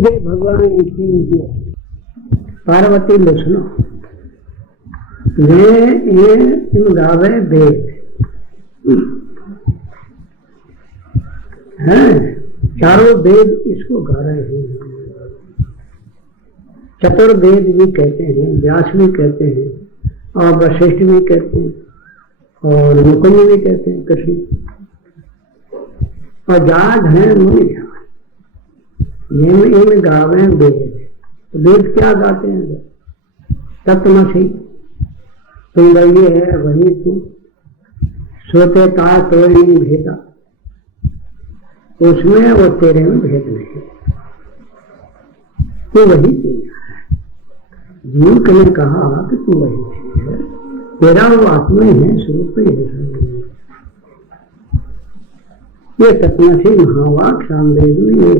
वे भगवान की पार्वती लक्षणों ये इन गावे वेद हैं, चारों वेद इसको गा रहे हैं। चतुर्वेद भी कहते हैं, व्यास भी कहते हैं, और वशिष्ठ भी कहते हैं, और मुकुंद भी कहते हैं, कृष्ण और जाट है मुनि इन गावे वेद। तो वेद क्या गाते हैं? तत्वमसि, तुम वही है वही तू, सोते का तो नहीं भेदा, उसमें और तेरे में भेद नहीं, तू वही चीज है। जीव ने कहा कि तू वही चीज है, तेरा वो आत्मा ही है, स्वरूप ही है। ये तत्वमसि महावाक्य सामवेद में ये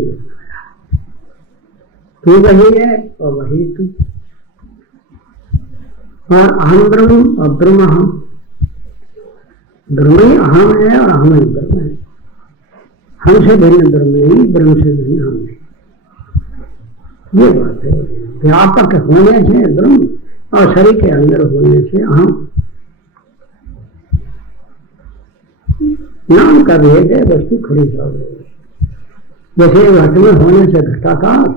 तू वही है और वही तू। और अहम ब्रह्म और ब्रह्म अहम, ब्रह्म ही अहम है और अहम ही ब्रह्म है। हमसे भिन्न ब्रह्म नहीं, ब्रह्म से भिन्न हम नहीं। ये बात है। व्यापक होने से ब्रह्म और शरीर के अंदर होने से अहम। नाम का भेद है, वस्तु खड़ी जाओगे। जैसे घट में होने से घटाकार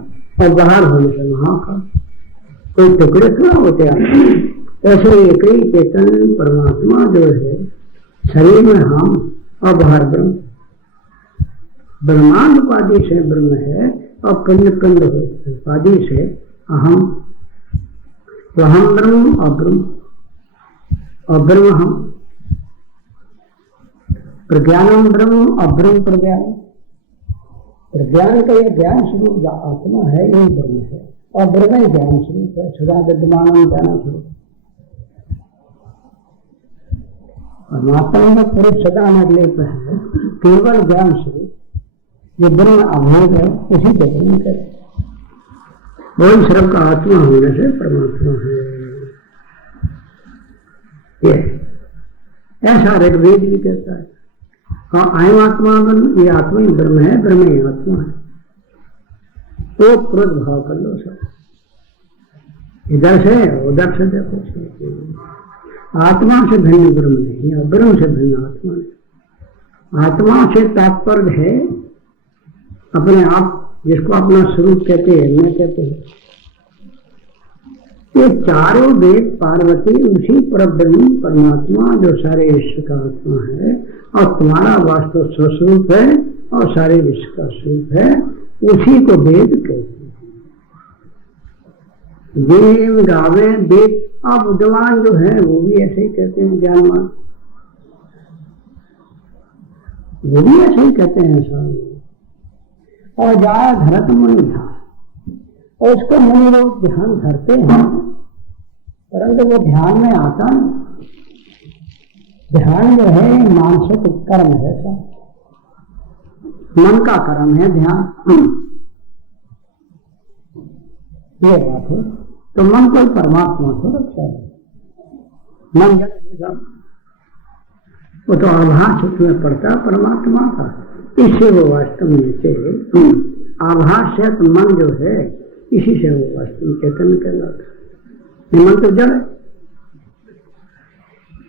और बाहर होने से महाकाल, कोई टुकड़े थोड़ा होते हैं। ऐसे एक ही चेतन परमात्मा जो है, शरीर में हम और बाहर ब्रह्म, ब्रह्मांड उपाधि से ब्रह्म है और पिंड पिंड उपाधि से अहम। तो हम ब्रह्म और ब्रह्म हम। प्रज्ञानम ब्रह्म और ब्रह्म प्रज्ञान। प्रज्ञान का यह ज्ञान स्वरूप जो आत्मा है यही ब्रह्म है, और ब्रह्म ही ज्ञान स्वरूप है, सदा विद्यमान ज्ञान स्वरूप। परमात्मा में पुरुष सदा निर्लेप है, केवल ज्ञान स्वरूप, ये ब्रह्म अभेद है, उसी को ब्रह्म कहते हैं। वही सर्व का आत्मा होने से परमात्मा है। ये ऐसा ऋग्वेद भी कहता है। हाँ, अयम आत्मा ब्रह्म, ये आत्मा ही ब्रह्म है, ब्रह्म ही आत्मा है। तो तुरंत भाव कर लो सब, इधर से उधर से देखो। आत्मा से भिन्न ब्रह्म नहीं और ब्रह्म से भिन्न आत्मा नहीं। आत्मा से तात्पर्य है अपने आप, जिसको अपना स्वरूप कहते हैं, मैं कहते हैं। ये चारों वेद पार्वती उसी परब्रह्म परमात्मा जो सारे विश्व का आत्मा है और तुम्हारा वास्तव स्वस्वरूप है और सारे विश्व का स्वरूप है, उसी को वेद कहते हैं। देव गावे वेद। अब बुद्धवान जो है वो भी ऐसे ही कहते हैं, ज्ञानवान वो भी ऐसे ही कहते हैं सब। और जाया धरत मुनि ध्यान, और उसको मुनि लोग ध्यान करते हैं, परंतु वो ध्यान में आता नहीं। ध्यान जो है मानसिक कर्म है, सब मन का कर्म है ध्यान। ये बात है। तो मन कोई परमात्मा थोड़ा चाहिए, मन जब वो तो आभास उसमें पड़ता परमात्मा का, इससे वो वास्तव में से आभास से मन जो है, इसी से वो वास्तव में चेतन कहलाता है। मन तो जड़ है,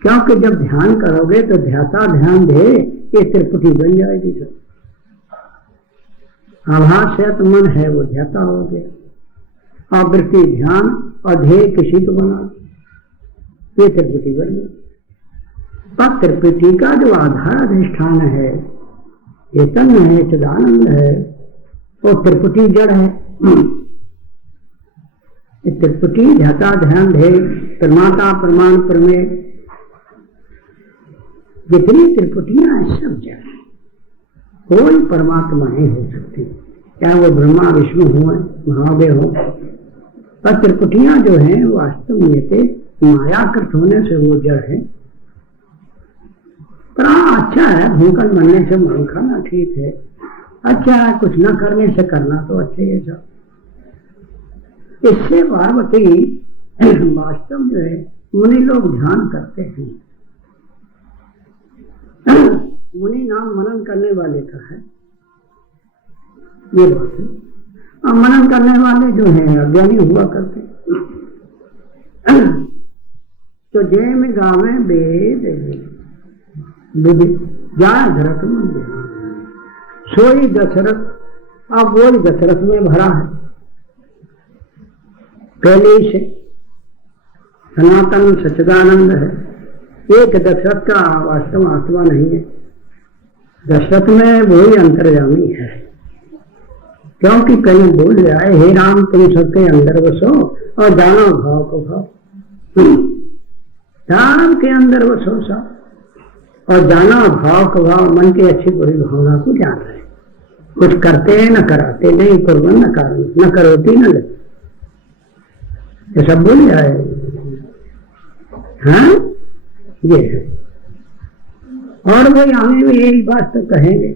क्योंकि जब ध्यान करोगे तो ध्याता ध्यान दे, ये त्रिपुटी बन जाएगी। सब आभास से मन है वो ध्याता हो गया, और वृत्ति ध्यान और ध्येय किसी को बना, ये त्रिपुटी बन गई। पर त्रिपुटी का जो आधार अधिष्ठान है, चैतन्य है, चिदानंद है, वो त्रिपुटी जड़ है। त्रिपुटी ध्याता ध्यान ध्येय प्रमाता प्रमाण प्रमेय, जितनी त्रिपुटियां हैं सब जड़ है। कोई परमात्मा नहीं हो सकती, चाहे वो ब्रह्मा विष्णु हो महादेव हो। पर त्रिपुटियां जो हैं वास्तव में से मायाकृत होने से वो जड़ है। पर हाँ, अच्छा है, भूखल बनने से मन खाना ठीक है, अच्छा है, कुछ न करने से करना तो अच्छे है सब। इससे पार्वती वास्तव में है, मुनि लोग ध्यान करते हैं। मुनि नाम मनन करने वाले का है, ये बात है। और मनन करने वाले जो हैं अज्ञानी हुआ करते। तो जय में गावे वेद विधि ज्ञान धरत में सोई दशरथ, अब वो दशरथ में भरा है पहले से, सनातन सच्चिदानंद है। एक दशरथ का वास्तव आत्मा नहीं है, दशरथ में वही अंतर्यामी है। क्योंकि कहीं बोल रहा है, हे राम तुम सबके अंदर बसो और जानो भाव को भाव, राम के अंदर बसो सब और जाना भाव का भाव, मन की अच्छी बुरी भावना को जान रहे। कुछ करते हैं न कराते, नहीं कुर्बन न कारण न करोती न लगती, ये सब बोल जाए। हाँ ये है। और वही आगे में यही बात तो कहेंगे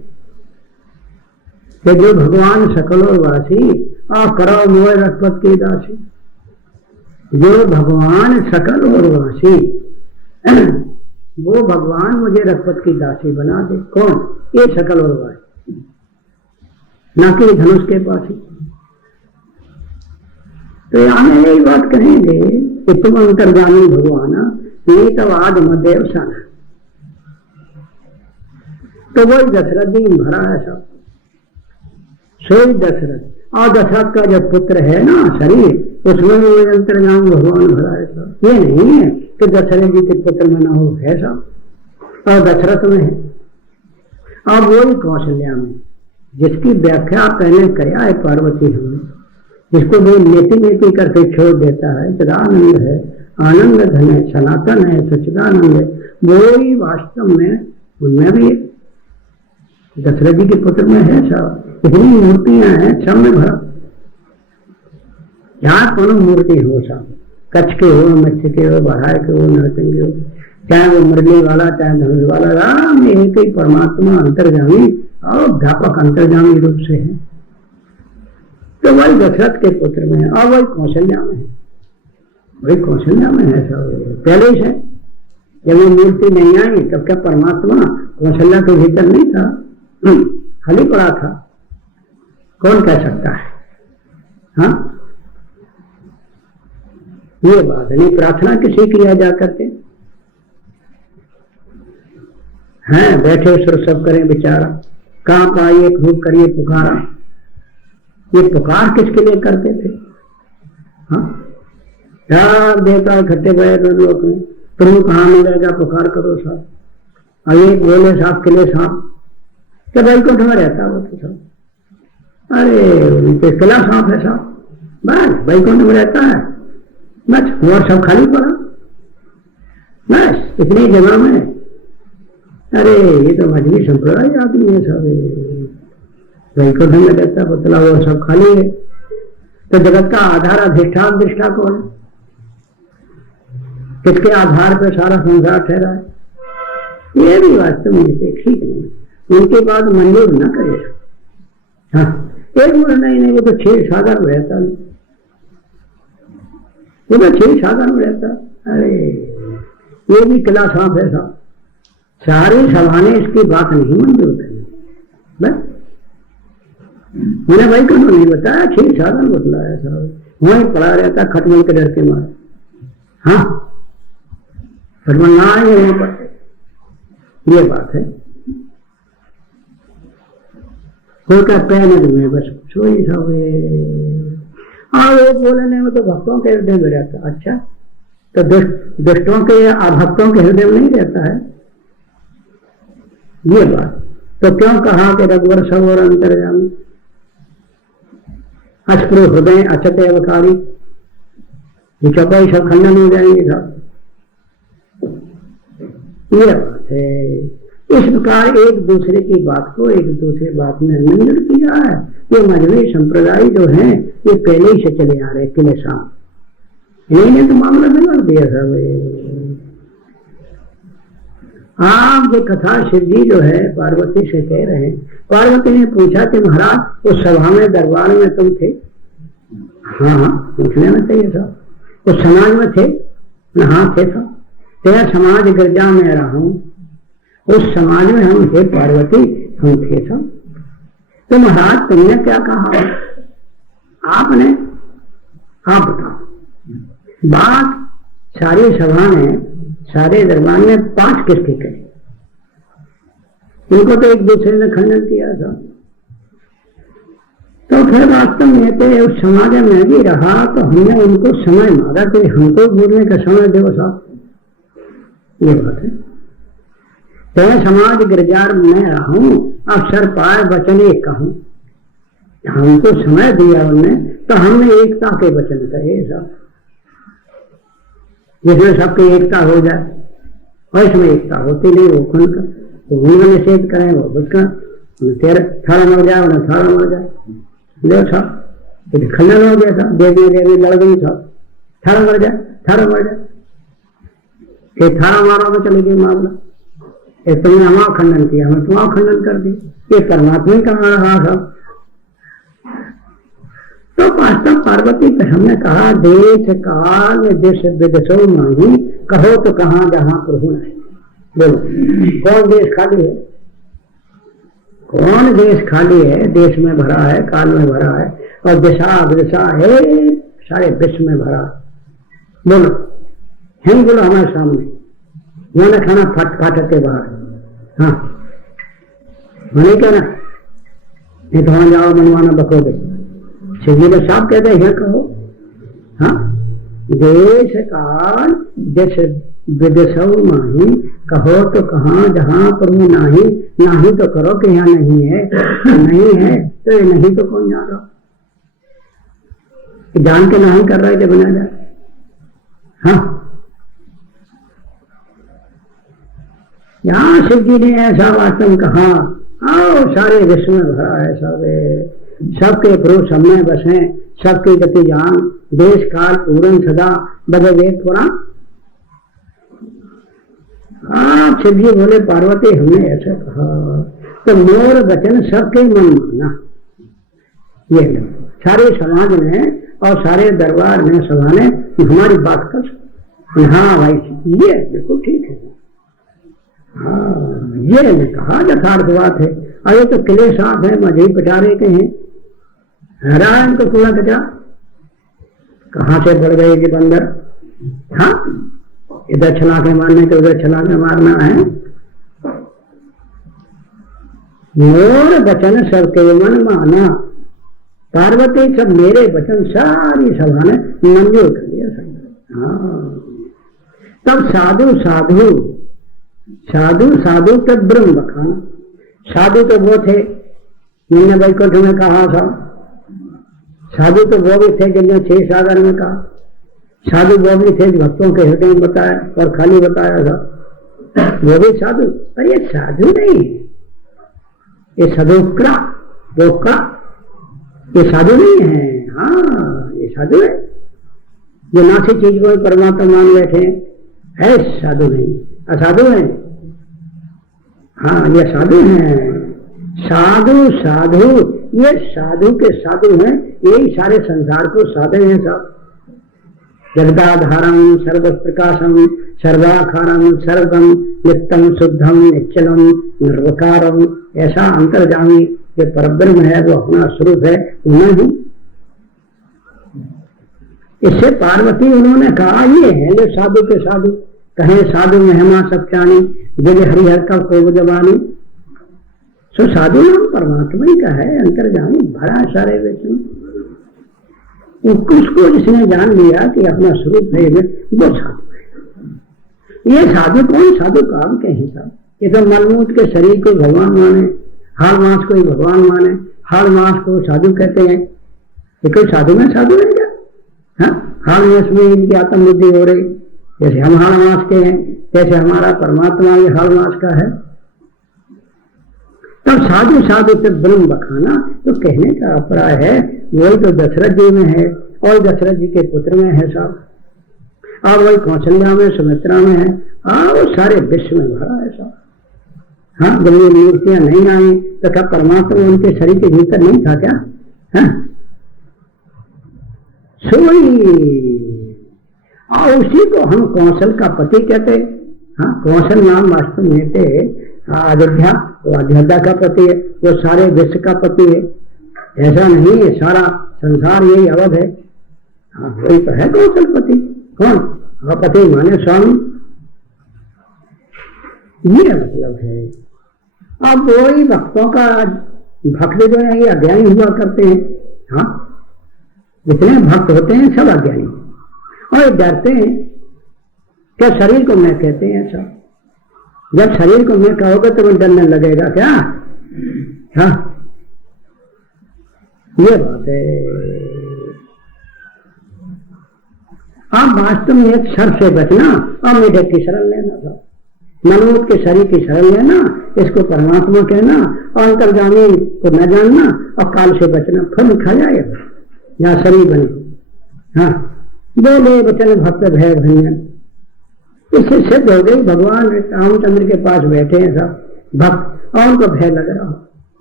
कि जो भगवान सकल और वासी और करो मोह रघुपत की दासी, जो भगवान सकल और वासी वो भगवान मुझे रघुपत की दासी बना दे। कौन? ये सकल और वासी, ना कि धनुष के पास ही। तो यहाँ यही बात कहेंगे कि तुम अंतर्गामी भगवान ये तब आद मदेव सन। तो वही दशरथ जी भरा है सब, सोई दशरथ। और दशरथ का जो पुत्र है ना शरीर, उसमें वो अंतर्गामी भगवान भरा है सब। ये नहीं है कि दशरथ जी के पुत्र में ना हो, है सब, और दशरथ में है। और वही कौशल्या में, जिसकी व्याख्या पहले किया है पार्वती हमने, जिसको भी लेती लेती करके छोड़ देता है। सदानंद है, आनंद धन है, सनातन है, सच्चिदानंद है, वही वास्तव में उनमें भी दशरथ जी के पुत्र में है सब। इतनी मूर्तियां हैं सब में भरा, जहाँ कोनो मूर्ति हो सब, कच्छ के हो, मत्स्य के हो, बढ़ाए के हो, नरसिंह हो, चाहे वो मुरली वाला चाहे धनुष वाला, राम एक ही परमात्मा अंतर्गामी और व्यापक अंतर्गामी रूप से है। तो वही दशरथ के पुत्र में है और वही कौशल्या में है, वही कौशल्या में है सब पहले से। जब वो मूर्ति नहीं आई तब क्या परमात्मा कौशल्या के भीतर नहीं था, खाली पड़ा था? कौन कह सकता है? हाँ ये बात नहीं। प्रार्थना किसी की आ जा करके हैं, बैठे सुर सब करें विचारा, कहाँ पाइए खूब करिए पुकारा। ये पुकार किसके लिए करते थे? हाँ यार देवता इकट्ठे गए लोग में, तुम कहाँ मिलेगा, पुकार करो साहब। और ये बोले साहब किले साहब क्या बैकुंठ में रहता वो तो साहब, अरे किला साहब है साहब, बस बैकुंठ में रहता है बस, और सब खाली पड़ा बस इतनी जगह में। अरे ये तो मजबी संप्रदाय आदमी है सब, वैकुंठ में रहता बतला, वो सब खाली है। तो जगत का आधार अधिष्ठान दृष्टा कौन है? किसके आधार पर सारा संसार ठहरा है? ये भी वास्तव में ठीक नहीं, उनके बाद मंजूर न करे। हाँ एक मुझे नहीं, वो तो क्षीर सागर में रहता, वो तो क्षीर सागर में रहता। अरे ये भी किला सांप है साहब, सारी सभा ने इसकी बात नहीं मंजूर करी, बस मैंने भाई को नहीं बताया, क्षीर सागर बतलाया साहब, वहीं पड़ा रहता खटमल के डर के मारे। हाँ खटमल ना आए वहां पर, ये बात है। कोई का पैन में बस सोई सब, हाँ वो बोलने में तो भक्तों के हृदय में रहता। अच्छा तो दुष्टों के या अभक्तों के हृदय में नहीं रहता है ये बात। तो क्यों कहा कि रघुवर सब और अंतर्यामी, अश्रु हृदय अचते अवकारी, ये चौपाई सब खंडन हो जाएंगे साहब, ये बात है। इस प्रकार एक दूसरे की बात को एक दूसरे बात में मंजूर किया है। ये मजहबी संप्रदाय जो है ये पहले ही से चले आ रहे किले साहब, इन्हीं तो मामला बिगड़ दिया सब। आप ये कथा शिव जी जो है पार्वती से कह रहे हैं, पार्वती ने पूछा कि महाराज उस सभा में दरबार में तुम थे? हाँ हाँ पूछने में चाहिए साहब, उस समाज में थे? हाँ थे साहब, तेरा समाज गिरजा में रहा हूं, उस समाज में हम थे पार्वती, हम थे सब। तो महाराज तुमने क्या कहा? आपने आप बताओ, बात सारी सभा में, सारे दरबार में 5 किसके करें? इनको तो एक दूसरे ने खंडन किया था। तो फिर वास्तव में थे उस समाज में भी रहा, तो हमने उनको समय मांगा कि हमको बोलने का समय दो साहब, ये बात है। तो समाज गिरजार में रहूं, अवसर पाए वचन एक कहूं, हमको समय दिया उन्होंने, तो हमने एकता के वचन कहे सब, जिसमें सबकी एकता हो जाए। और इसमें एकता होती नहीं, वो खुन का वो निषेध करें, वो उसका तेरा थारा मर जाए, उन्हें थारा मर जाए, देव साहब खंडन हो गया था, देवी देवी लड़ गई साहब, थारा मर जाए, थारा मर जाए, ये थारा मारा में चली गई मामला, ये तुमने हमारा खंडन किया, हमें तुम्हारा खंडन कर दी, ये परमात्मा ही कहा रहा साहब। तो वास्तव पार्वती पे हमने कहा देश काल देश विदेशों माही, कहो तो कहाँ जहाँ प्रभु नहीं। बोलो कौन देश खाली है? कौन देश खाली है? देश में भरा है, काल में भरा है, और दिशा विदिशा है, सारे विश्व में भरा। बोलो हिंद बोलो हमारे सामने, मैंने खाना फाट के भरा है। हाँ मैंने क्या ना, नहीं तो वहां जाओ मनवाना बकोगे, शिवजी ने साफ कहते हैं कहो। हाँ देश काल देश विदेशों माही, कहो तो कहाँ जहाँ प्रभु नाही, नाही तो करो कि यहाँ नहीं है, नहीं है तो ये नहीं तो कौन जान रहा, जान के नहीं कर रहा है कि बना जाए। हाँ यहाँ शिव जी ने ऐसा वास्तव कहा, आओ सारे विश्व में भरा है, सबके प्रभु सब में बसे, सबकी गति जान, देश काल पूर्ण सदा बदे वेद पुराण। आप शिव जी बोले पार्वती हमने ऐसा कहा, तो मोर वचन सबके मन माना। ये सारे समाज में और सारे दरबार में सभा ने हमारी बात कर, हाँ भाई ये बिल्कुल ठीक है, हाँ ये ने कहा यथार्थ बात है। अरे तो किले साफ है, मजे पटारे के हैं, नारायण को कूड़ा कचा, कहाँ से बढ़ गए कि बंदर। हाँ इधर छलाके मारने के उधर छलाके मारना है। मोर वचन सबके मन माना, पार्वती सब मेरे वचन सारी सभा ने मंजूर कर दिया। हाँ तब साधु साधु साधु साधु तब ब्रह्म बखाना। साधु तो वो थे जिनने वैकुंठ में कहा था, साधु तो वो भी थे जिनने 6 सागर में कहा, साधु वो भी थे भक्तों के हृदय में बताया और खाली बताया था, वो भी साधु। पर ये साधु नहीं, ये सदुक्रा दोक्रा, ये साधु नहीं है। हाँ ये साधु है, जो नासी चीज को परमात्मा मान बैठे है, साधु नहीं, असाधु है। हाँ ये साधु हैं, साधु साधु, ये साधु के साधु हैं, यही सारे संसार को साधे हैं सब। जगदाधारम सर्व प्रकाशम सर्वाखारम सर्वम नित्यम शुद्धम निश्चलम निर्वकारम, ऐसा अंतर्जामी ये परब्रह्म है, वो अपना स्वरूप है, उन्हें ही। इससे पार्वती उन्होंने कहा ये है जो साधु के साधु, कहे साधु महिमा सप्चानी जग हरिहर का कोब जबानी। सो साधु नाम परमात्मा ही का है, अंतर्जामी भरा सारे विश्व में। उसको जिसने जान लिया कि अपना स्वरूप है वो साधु है। ये साधु कौन? साधु काम के हिसाब, ये तो मलमूत के शरीर को भगवान माने, हाड़ मांस को ही भगवान माने, हाड़ मांस को साधु कहते हैं। ये कोई साधु में साधु नहीं क्या? हाँ हाड़ मांस में इनकी आत्म बुद्धि हो रही, जैसे हम हाड़ मांस के हैं, जैसे हमारा परमात्मा ये हाड़ मांस का है। तब साधु साधु से ब्रह्म बखाना, तो कहने का अभिप्राय है वही तो दशरथ जी में है, और दशरथ जी के पुत्र में है साहब, और वही कौशल्या में सुमित्रा में है, और सारे विश्व में भरा है साहब। हाँ जब ये मूर्तियां नहीं आई तो क्या परमात्मा उनके शरीर के भीतर नहीं था क्या? हाँ सोई, और उसी को हम कौशल का पति कहते। हाँ कौशल नाम वास्तव में थे अयोध्या, वो अयोध्या का पति है, वो सारे विश्व का पति है। ऐसा नहीं है सारा संसार यही अवध है। हाँ, वही तो है कौशलपति। कौन? पति माने स्वामी। ये मतलब है। अब वही भक्तों का, भक्त जो है ये अज्ञानी हुआ करते हैं। हाँ, जितने भक्त होते हैं सब अज्ञानी, और ये डरते हैं क्या शरीर को मैं कहते हैं ऐसा। जब शरीर को मैं कहोगे तो डरने लगेगा क्या? हाँ, ये बात है। आप वास्तव में एक शर से बचना और मेढक की शरण लेना था। मनोत के शरीर की शरण लेना, इसको परमात्मा कहना, और अंतर्गामी को न जानना, और काल से बचना। फल लिखा जाएगा यहाँ शरीर बने। हाँ, बोले वचन भक्त भय भंजन। इससे सिद्ध हो गई भगवान रामचंद्र के पास बैठे हैं सब भक्त, और उनको भय लग रहा,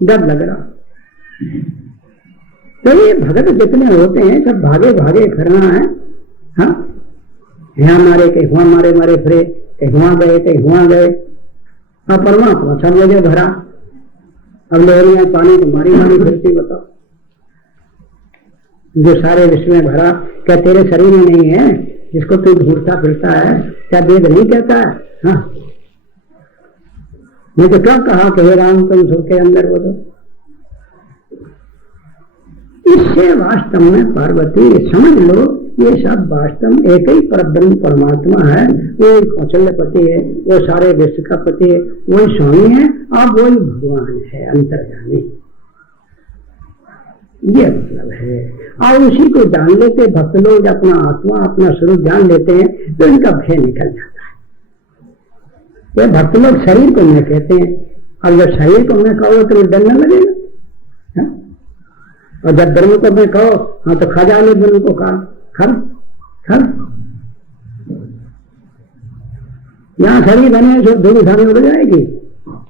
डर लग रहा। तो ये भगत जितने होते हैं सब भागे भागे फिरना है। हाँ, यहाँ मारे कहीं हुआ, मारे मारे फिरे, कहीं हुआ गए कहीं हुआ गए। हाँ, परमात्मा सब जगह भरा। अब लहरियां पानी को मारी मारी फिरती, बताओ। जो सारे विश्व में भरा, क्या तेरे शरीर में नहीं है जिसको तू ढूंढता फिरता है? क्या वेद नहीं कहता है? हाँ, मैं तो क्या कहा कि हे राम तुम सबके अंदर हो। तो इससे वास्तव में पार्वती समझ लो, ये सब वास्तव में एक ही परब्रह्म परमात्मा है। वो कौशल्यपति है, वो सारे विश्व का पति है, वही स्वामी है, और वही भगवान है अंतर्यामी। ये मतलब है। और उसी को जान लेते भक्त लोग, अपना आत्मा अपना स्वरूप जान लेते हैं, तो इनका भय निकल जाता है। ये भक्त लोग शरीर को मैं कहते हैं, और जब शरीर को मैं कहो तो डर न लगेगा। और जब धर्म को मैं कहो, हाँ तो खा जा ले धर्म को, खा खर खर। यहाँ शरीर बने सब धूल खाने उड़ जाएगी।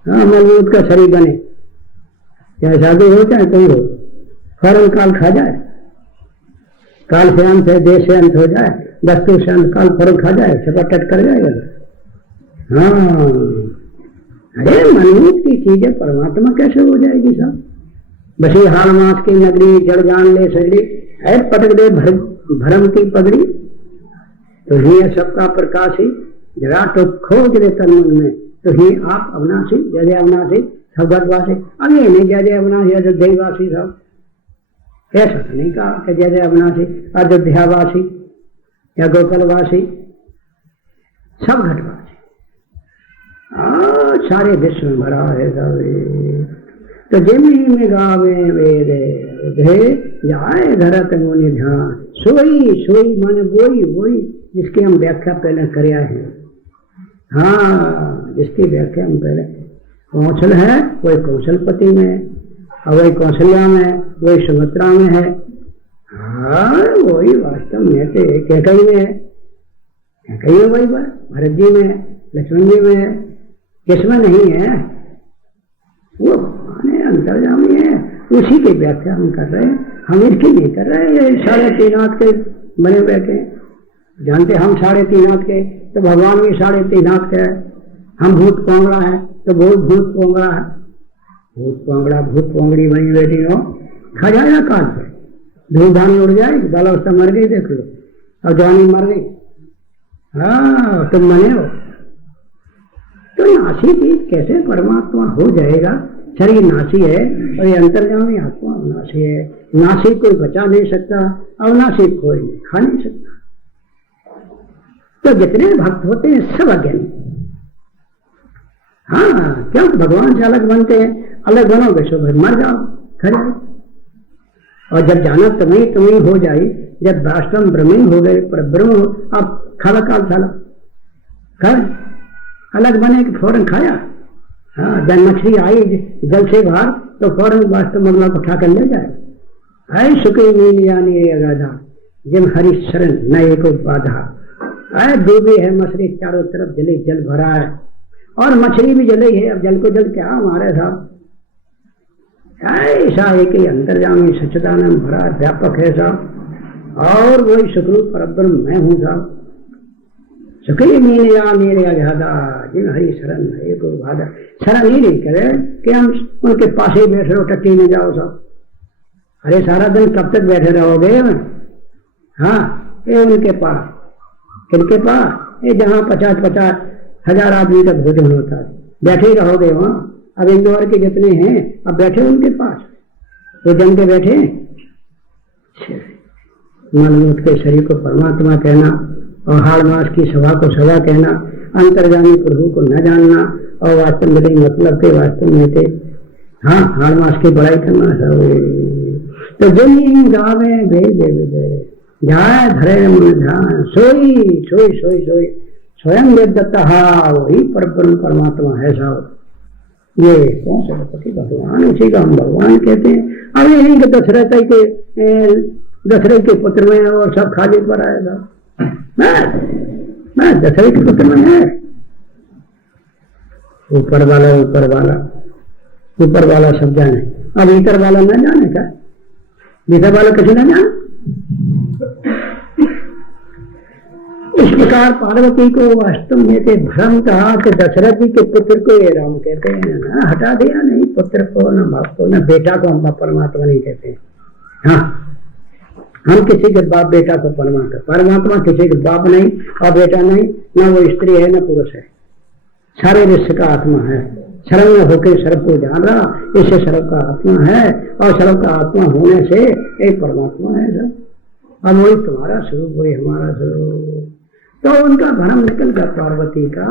हाँ, मजबूत का शरीर बने, चाहे शादी हो चाहे कोई हो, फौरन काल खा जाए। काल से अंत है, देश से अंत हो जाए, वस्तु से अंत, काल फौरन खा जाए, छपट कर जाएगा। हाँ, अरे मनोत की चीजें परमात्मा कैसे हो जाएगी साहब? बसी हाल मास की नगरी, जड़ जान ले सगड़ी, है पटक दे भरम की पगड़ी। तो ही है सबका प्रकाशी, जरा तो खोज ले तन मन में, तो ही आप अविनाशी, जय जय अविनाशी सौगतवासी। अब ये नहीं जय जय अविनाशी अयोध्यावासी साहब, ऐसा तो नहीं कहा कि जय जय अविनाशी अयोध्यावासी या गोकुलवासी, सब घटवासी। सारे विश्व में भरा है सब। तो जिमी में गावे वेद जाए धरत मुनि ध्यान। सोई सोई माने वही वही जिसकी हम व्याख्या पहले करया है। हाँ, जिसकी व्याख्या हम पहले, कौशल है वही कौशलपति में, और वही कौशल्या में, वही सुमित्रा में है। हाँ, वही वास्तव में कैकई में है, कैकई वही भरत जी में, लक्ष्मण जी में, किसमें नहीं है? वो अंतर्यामी है, उसी की व्याख्या हम कर रहे हैं। हम इसकी नहीं कर रहे हैं। ये 3.5 के बने बैठे हैं। जानते हम 3.5 के, तो भगवान भी 3.5 के है। हम भूत पोंगड़ा है तो भूत पोंगड़ा है। भूत पोंगड़ा भूत पोंगड़ी बनी बैठी हो, खा जाएगा काल पे, धूल धानी उड़ जाएगी, बालावस्था मर गई देख लो, और जवानी मर गई। हाँ, तुम मने हो। तो नासी चीज कैसे परमात्मा हो जाएगा? शरीर नासी है और ये अंतर्यामी आत्मा अविनाशी है। नासी कोई बचा नहीं सकता, अविनाशी कोई खा नहीं सकता। तो जितने भक्त होते हैं सब अज्ञानी। हाँ, क्यों? भगवान से अलग बनते हैं। अलग बनोगे सो फिर मर जाओ, खा जाओ। और जब जाना तुम्हें हो जाए, जब वास्तव ब्रह्म हो गए, पर ब्रह्म अब खाला काल छाला कर अलग बने कि फौरन खाया। हाँ, जब मछली आई जल से बाहर तो फौरन वास्तव मंगला को उठाकर ले जाए। आय सुखी नीलियानी अगाधा जिम हरि शरण न एक बाधा। आय डूबी है मछली, चारों तरफ जले जल भरा है, और मछली भी जले है। अब जल को जल क्या हमारे साहब? ऐसा एक ही अंतर्यामी सच्चिदानंद भरा व्यापक है साहब, और वही सुखरूप परब्रह्म मैं हूँ साहब। सुखी मीनिया मेरे अगाधा जिन हरि शरण है को बाधा। शरण ही नहीं करे कि हम उनके पास ही बैठ रहो, टट्टी में जाओ साहब। अरे सारा दिन कब तक बैठे रहोगे? हाँ, ये उनके पास, किनके पास? ये जहाँ 50,000 आदमी का भोजन होता है, बैठे ही रहोगे वहाँ। अब इंदौर के जितने हैं अब बैठे उनके पास, तो जम के बैठे। मनमूत के शरीर को परमात्मा कहना और हाड़ मास की सभा को सभा कहना, अंतर्जामी प्रभु को न जानना और वास्तव में मतलब के वास्तव में थे। हाँ, हाड़ मास की बड़ाई करना सब। तो जिन गावे भेद जाए धरे मन ध्यान, सोई सोई सोई सोई स्वयं वेदता, वही परब्रह्म परमात्मा है साहब। ये कौन सा पति भगवान, उसी का हम भगवान कहते हैं। अब यही कि दशरथ के पुत्र में और सब खाली पर आएगा। मैं दशरथ के पुत्र में है, ऊपर वाला ऊपर वाला ऊपर वाला सब जाने, अब भीतर वाला न जाने का, भीतर वाला किसी न जाने। इस प्रकार पार्वती को वास्तव में से भ्रम कहा कि दशरथ जी के पुत्र को ये राम कहते हैं ना, हटा दिया नहीं पुत्र को, न बाप को, न बेटा को हम परमात्मा नहीं कहते। हाँ, हम किसी के बाप बेटा को परमात्मा किसी के बाप नहीं और बेटा नहीं, न वो स्त्री है न पुरुष है, सारे विश्व का आत्मा है। सर्व होकर सर्व को जान रहा, इससे सर्व का आत्मा है और सर्व का आत्मा होने से एक परमात्मा है सर। अब वही तुम्हारा स्वरूप, वही हमारा स्वरूप। तो उनका भ्रम निकल गया पार्वती का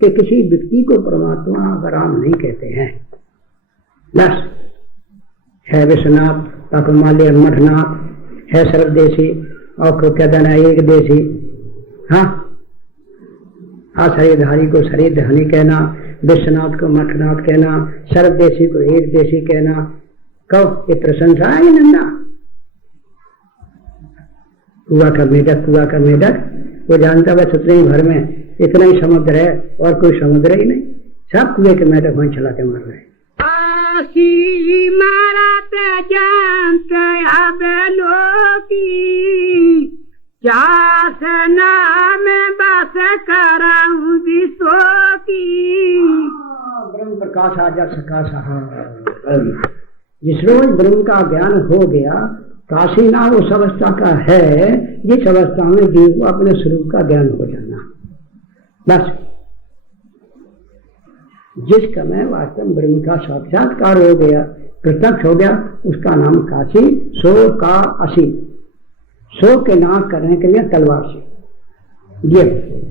कि किसी व्यक्ति को परमात्मा राम नहीं कहते हैं। बस है विश्वनाथ, पाकुमाल्य मठनाथ, है सर्वदेशी और को कहते हैं एक देशी। हाँ, शरीरधारी को शरीरधानी कहना, विश्वनाथ को मठनाथ कहना, सर्वदेशी को एक देशी कहना, कब ये प्रशंसा है नंदा? कुआ का मेढक वो जानता है उतने ही भर में इतना ही समुद्र है और कोई समुद्र ही नहीं, सब कुएं के मेढक वहीं चला के मर रहे। ब्रह्म प्रकाश आजा सका सहा, जिस रोज ब्रह्म का ज्ञान हो गया, काशी नाम उस अवस्था का है जिस अवस्था में जीव को अपने स्वरूप का ज्ञान हो जाना। बस जिस समय वास्तव ब्रह्म का साक्षात्कार हो गया, प्रत्यक्ष हो गया, उसका नाम काशी। सो का असी, सो के नाश करने के लिए तलवार से, ये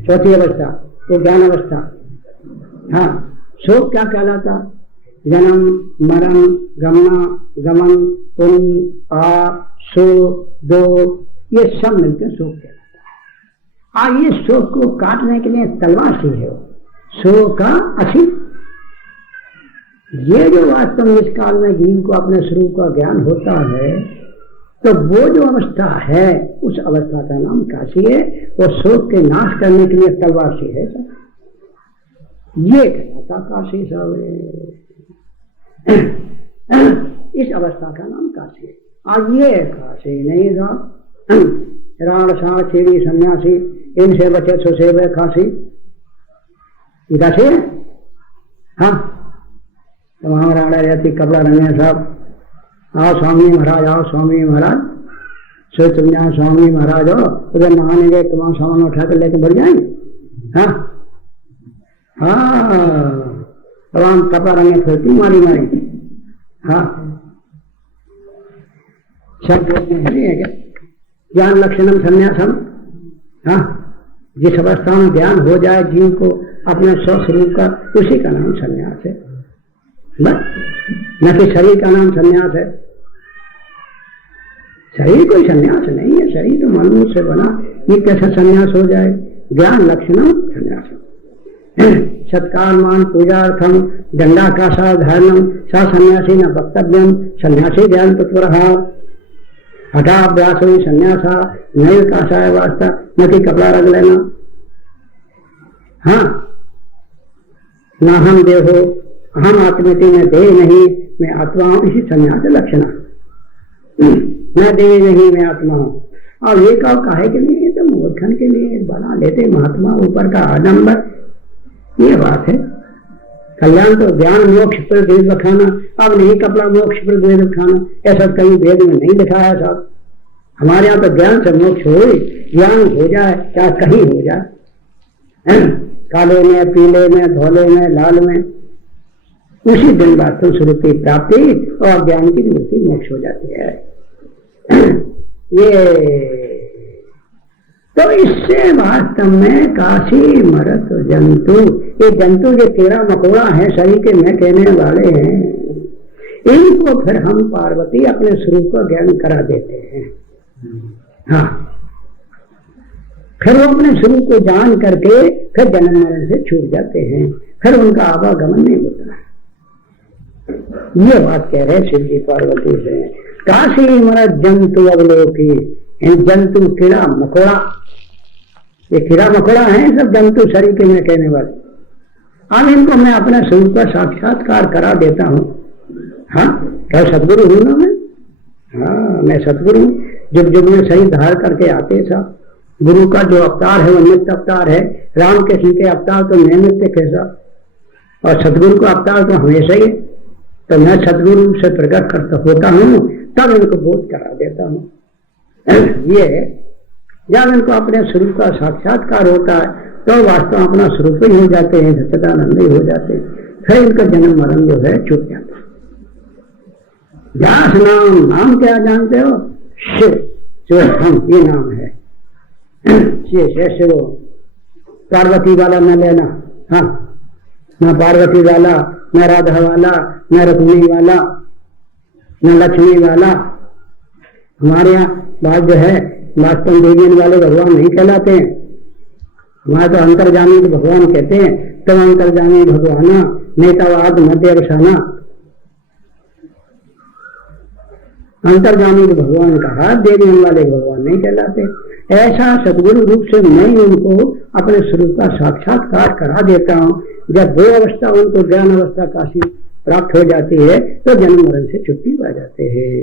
चौथी अवस्था, वो ज्ञान अवस्था। हाँ, सो क्या कहलाता? जन्म मरण गमन पुन आ सो दो, ये सब मिलकर शोक कहलाता है। ये शोक को काटने के लिए तलवार से है सो का असी। ये जो वास्तव में इस काल में जीव को अपने स्वरूप का ज्ञान होता है, तो वो जो अवस्था है उस अवस्था का नाम काशी है। वो शोक के नाश करने के लिए तलवार से है सब, ये कहलाता काशी सब। इस अवस्था का नाम काशी है। और ये काशी नहीं था राण सा छेड़ी सन्यासी, इनसे बचे सो सेवे काशी, काशी है। हाँ, तो वहां राणा रहती, कपड़ा रंगे सब, आओ स्वामी महाराज, आओ स्वामी महाराज, सो तुम यहाँ स्वामी महाराज हो, उधर नहाने गए, तुम्हारा सामान उठा कर लेके बढ़ जाएंगे। हाँ हाँ, अब हम कपड़ा रंगे फिरती मारी। हाँ, सब नहीं है क्या? ज्ञान लक्षणम संन्यासम। हाँ, जिस अवस्था में ज्ञान हो जाए जीव को अपने स्वस्वरूप का, उसी का नाम संन्यास है। बस, न कि शरीर का नाम संन्यास है। शरीर कोई संन्यास नहीं है, शरीर तो मनमूत से बना, ये कैसा संन्यास हो जाए? ज्ञान लक्षणम संन्यासम। सत्कार मान पूजार्थम दंडाकाशा धारणम सा सन्यासी न वक्तव्यम सन्यासी ध्यान तत्पर हठाभ्यास सन्यासा नैव काशाय वास्ता, न कि कपड़ा रख लेना। हाँ, न हम देहो अहम आत्मति में देह नहीं मैं आत्मा हूं, इसी सन्यास लक्षण। मैं देह नहीं मैं आत्मा हूं। और ये काहे के लिए? तो मूर्खन के लिए बना लेते महात्मा ऊपर का आडंबर, ये बात है। कल्याण तो ज्ञान मोक्ष पर वेद खाना, अब नहीं कपड़ा मोक्ष पर वेद खाना, ऐसा कहीं वेद में नहीं लिखा है साहब। हमारे यहाँ तो ज्ञान से मोक्ष हो, ज्ञान हो जाए चाहे कहीं हो जाए, काले में, पीले में, धोले में, लाल में, उसी दिन वास्तव स्वरूप की प्राप्ति और ज्ञान की निवृत्ति मोक्ष हो जाती है। ये तो इससे वास्तव में काशी मरत जंतु, ये जंतु जो कीड़ा मकोड़ा है शरीर के में कहने वाले हैं, इनको फिर हम पार्वती अपने स्वरूप का ज्ञान करा देते हैं। हाँ, फिर वो अपने स्वरूप को जान करके फिर जन्म मरण से छूट जाते हैं, फिर उनका आवागमन नहीं होता। ये बात कह रहे शिव जी पार्वती से। काशी मरत जंतु अवलोकी, जंतु कीड़ा मकोड़ा, ये कीड़ा मकोड़ा है सब जंतु शरीर के में कहने वाले, अब इनको मैं अपने स्वरूप का साक्षात्कार करा देता हूँ। हाँ, क्या सदगुरु हूँ ना मैं? हाँ, मैं सदगुरु हूँ। जुग जुग में शरीर धार करके आते सब। गुरु का जो अवतार है वो नित्य अवतार है, राम कृष्ण के अवतार तो नैमित्तिक है सब, और सदगुरु का अवतार तो हमेशा ही। तो मैं सदगुरु से प्रकट करता होता हूँ, तब इनको बोध करा देता हूँ। ये जब इनको अपने स्वरूप का साक्षात्कार होता है तो वास्तव अपना स्वरूप ही हो जाते हैं, सच्चिदानंद ही हो जाते हैं, फिर इनका जन्म मरण जो है छूट जाता है। व्यास नाम क्या जानते हो? शिव, जो हम, ये नाम है। शिव पार्वती वाला न लेना, हाँ, न पार्वती वाला, न राधा वाला, न रुक्मिणी वाला, न लक्ष्मी वाला। हमारे यहाँ बात जो है वास्तव देवियन वाले भगवान नहीं कहलाते हैं, हमारे तो अंतर्जामी भगवान कहते हैं। तो अंतर्जामी भगवान नेतावाद मध्य अवसाना, अंतर्जामी भगवान कहा, देवियन वाले भगवान नहीं कहलाते। ऐसा सदगुरु रूप से मैं उनको अपने स्वरूप का साक्षात्कार करा देता हूँ। जब वो अवस्था उनको ज्ञान अवस्था काशी प्राप्त हो जाती है तो जन्म मरण से छुट्टी पा जाते हैं।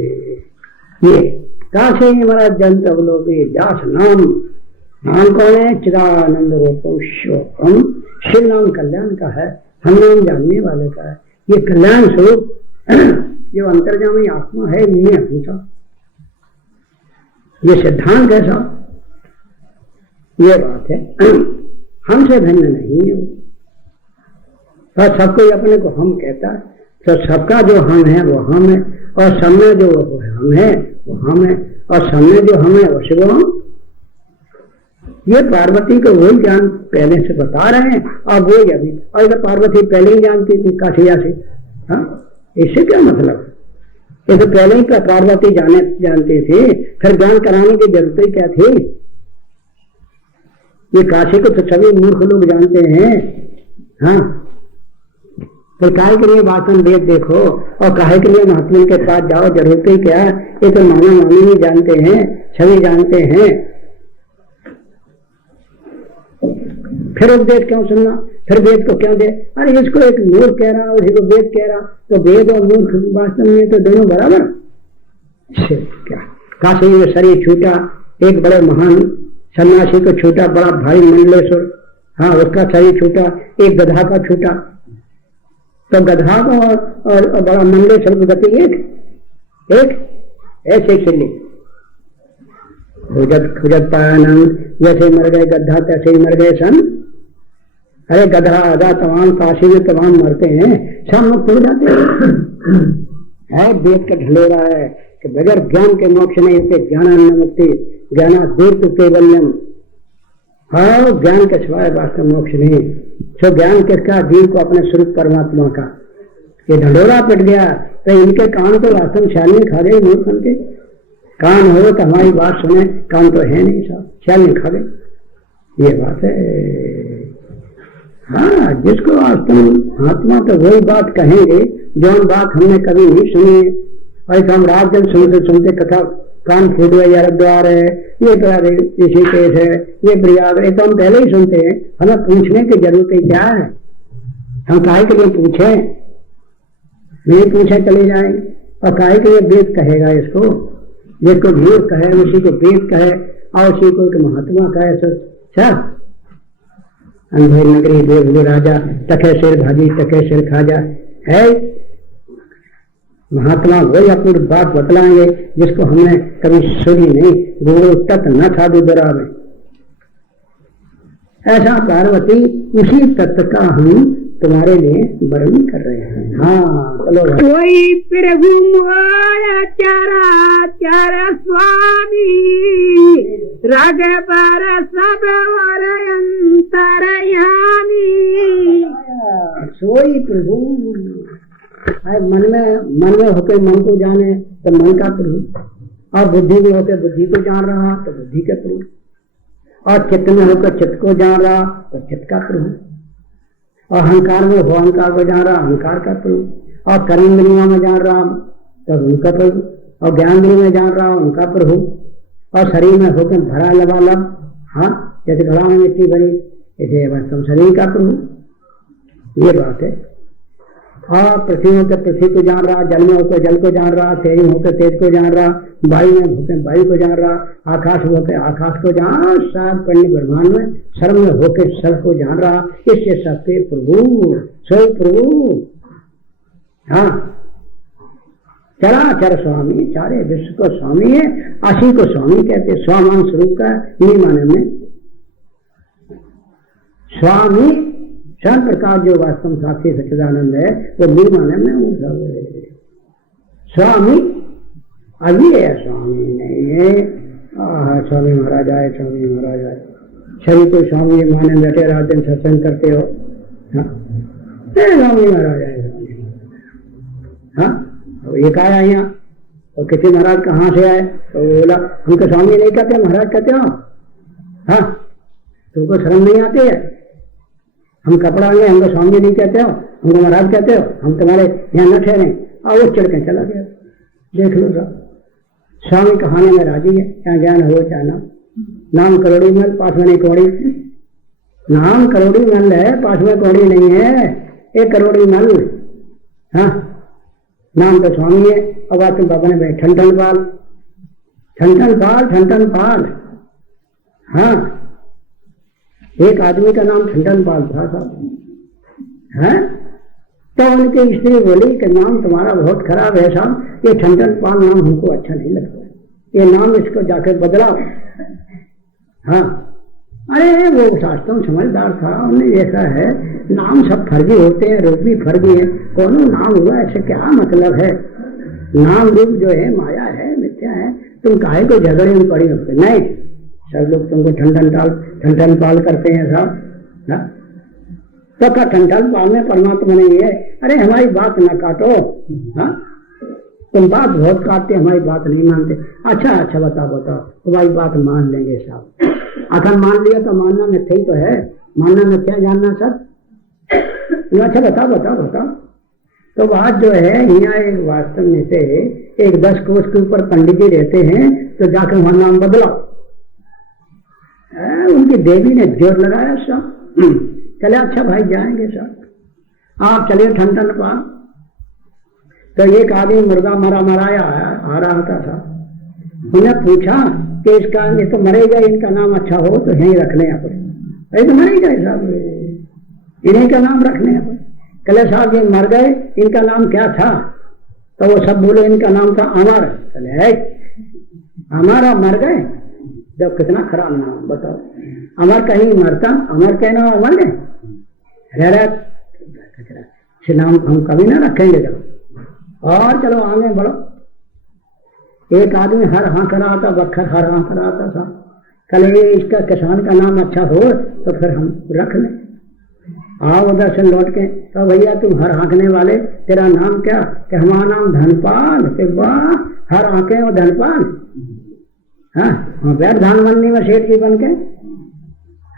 ये काशी हमारा जंत अवलोकी व्यास नाम, नाम कौन है? चिदानंद रूपम शोकम, शिव नाम कल्याण का है, हम नाम जानने वाले का है। ये कल्याण स्वरूप जो अंतर्जामी आत्मा है, ये हमेशा ये सिद्धांत ऐसा, ये बात है, हमसे भिन्न नहीं है। और सबको अपने को हम कहता है, तो सबका जो हम है वो हम है, और सब में जो हम है वो हम है, और सब में जो हम है वो शिव हम। ये पार्वती को वही ज्ञान पहले से बता रहे हैं, और वो अभी, और तो पार्वती पहले ही जानती थी काशिया से। हाँ, इससे क्या मतलब? ये तो पहले ही पार्वती जानती थी, फिर ज्ञान कराने की जरूरत ही क्या थी? ये काशी को तो सभी मूर्ख लोग जानते हैं। हाँ, तो काहे के लिए वासन वेद देखो, और काहे के लिए महात्मा के पास जाओ, जरूरत ही क्या? ये तो माना मानी नहीं जानते हैं, सभी जानते हैं। फिर उपदेश क्यों सुनना? फिर वेद को क्यों दे? अरे इसको एक मूर्ख कह रहा, उसी को वेद कह रहा, तो वेद और मूर्ख वास्तव में तो दोनों बराबर। क्या काशी में शरीर छूटा, एक बड़े महान सन्यासी को छूटा, बड़ा भारी मंडलेश्वर, हाँ, उसका शरीर छूटा, एक गधा का छूटा, तो गधा को और बड़ा मंडलेश्वर की गति एक ऐसे चली। खुजत पायानंद, जैसे मर गए गधा तैसे ही मर गए सन। अरे गधा आधा तमाम काशी में तमाम मरते हैं, सब मुक्त हो जाते हैं। वेद का ढलोरा है कि बगैर ज्ञान के मोक्ष नहीं होते, ज्ञानान्न मुक्ति, ज्ञानाद्वैत केवल्यम। हाँ, ज्ञान के सिवाय वास्तव मोक्ष नहीं। तो ज्ञान किसका? जीव को अपने स्वरूप परमात्मा का। ये ढलोरा पिट गया तो इनके कान तो वास्तव शालिनी खा गए। मूर्ख के कान हो तो हमारी बात सुने, कान तो है नहीं साहब, शालिनी खा गए, ये बात है। हाँ, जिसको वास्तव आत्मा तो वही बात कहेंगे जो बात हमने कभी नहीं सुनी। ऐसा हम रात दिन सुनते कथा, कान फूट गए, हरिद्वार है, ये ऋषिकेश है, ये प्रयाग है, तो हम पहले ही सुनते हैं। हमें पूछने की जरूरत क्या है? हम काहे के लिए पूछे? नहीं पूछे चले जाएंगे। और काहे के लिए वेद कहेगा इसको? जिसको जीव कहे उसी को वेद कहे, और उसी को महात्मा कहे। अच्छा, अंधेर नगरी देव राजा, तके सिर भाजी तके सिर खाजा है। महात्मा वही अपनी बात बतलाएंगे जिसको हमने कभी सुनी नहीं। गुरु तत्व न साधु बराबर, ऐसा पार्वती उसी तत्व का हम तुम्हारे लिए वर्णन कर रहे हैं। हाँ चलो। कोई प्रभु चारा चारा स्वामी राग पर सब और अंतरयामी। सोई प्रभु मन में होकर मन को जाने तो मन का प्रभु, और बुद्धि में होकर बुद्धि को जान रहा तो बुद्धि का प्रभु, और चित्त में होकर चित्त को जान रहा तो चित्त का प्रभु, और अहंकार में हो अहंकार को जान रहा अहंकार का प्रभु, और कर्मेंद्रियों में जान रहा तो उनका प्रभु, और ज्ञानेंद्रियों में जान रहा उनका प्रभु, और शरीर में होकर भरा लबालब, हाँ जैसे घड़ा में मिट्टी भरी ऐसे वास्तव शरीर का प्रभु। ये बात है। और पृथ्वी होकर पृथ्वी को जान रहा, जल में होकर जल को जान रहा, तेज में होकर तेज को जान रहा, वायु में होकर वायु को जान रहा, आकाश में होकर आकाश को जान, सात पढ़ने ब्रह्मांड में सर्व में होकर सर्व को जान रहा। इससे सबके प्रभु सो प्रभु। हाँ चराचर स्वामी, चारे विश्व को स्वामी है, असी को स्वामी कहते। स्वामान स्वरूप का ये माने में स्वामी सब प्रकार जो वास्तव साक्षी सच्चिदानंद है वो मूल माने में स्वामी अभी है, स्वामी नहीं है। स्वामी महाराज आए, स्वामी महाराज आए। सभी को स्वामी माने बैठे रात दिन सत्संग करते हो। स्वामी महाराज आए। हाँ एक आया यहाँ तो किसी महाराज कहाँ से आए तो बोला हमको स्वामी नहीं कहते महाराज कहते हो। हाँ तुमको शर्म नहीं आती है? हम कपड़ा लें हमको स्वामी नहीं कहते हो, हमको महाराज कहते हो, हम तुम्हारे यहाँ न ठहरे। और वो चढ़ के चला गया। देख लो सब स्वामी कहानी में राजी है, चाहे ज्ञान हो चाहे नाम करोड़ी मल पास में नहीं कौड़ी। नाम करोड़ी मल है, पास में कौड़ी नहीं है, एक करोड़ी मल। हाँ नाम तो स्वामी है। अब आज तुम बाबा ने ठंडन पाल ठंडन पाल। हाँ एक आदमी का नाम ठंडन पाल था साहब। है तो उनकी स्त्री बोली कि नाम तुम्हारा बहुत खराब है साहब, ये ठंडन पाल नाम हमको अच्छा नहीं लगता, ये नाम इसको जाकर बदलाओ। हाँ अरे वो शास्त्रों समझदार था, उन्हें देखा है नाम सब फर्जी होते हैं, रूप भी फर्जी है। कौन नाम हुआ ऐसे क्या मतलब है? नाम रूप जो है माया है, मिथ्या है। तुम काहे को झगड़े में पड़ी होते? नहीं, सब लोग तुमको ठंडन पाल करते हैं साहब। तो का ठंडन पाल में परमात्मा नहीं है? अरे हमारी बात न काटो। हाँ तुम बात बहुत काटते, हमारी बात नहीं मानते। अच्छा बताओ तुम्हारी बात मान लेंगे साहब। अगर मान लिया तो मानना मिथ्या ही तो है, मानना मिथ्या जानना सब। अच्छा बताओ। तो बात जो है यहाँ एक वास्तव में से एक 10 कोस के ऊपर पंडित जी रहते हैं, तो जाकर वहां नाम बदलाओ। उनकी देवी ने जोर लगाया साहब। चले अच्छा भाई जाएंगे साहब, आप चलिए ठंडन पाल। तो एक आदमी मुर्गा मराया आ रहा था साहब। उन्हें पूछा कि इसका ये तो मरेगा, इनका नाम अच्छा हो तो यहीं रखने अपने। तो मरेगा साहब, इन्हीं का नाम रखने अपने। कले साहब ये मर गए, इनका नाम क्या था? तो वो सब बोले इनका नाम था अमर। चले अमर मर गए, जब कितना खराब नाम बताओ। अमर कहीं मरता, अमर कहना अमर ने से नाम हम कभी ना रखेंगे। जब और चलो आगे बढ़ो। एक आदमी हर हाँ कर रहा था, बखर हर हाँ कर रहा था। कल इसका किसान का नाम अच्छा हो तो फिर हम रख लें। आओ उधर से लौट के तो भैया तुम हर हाँकने वाले, तेरा नाम क्या? कि हमारा नाम धनपाल। वाह हर हाँके और धनपाल। हाँ बैठ धानमंडी में सेठ जी बन के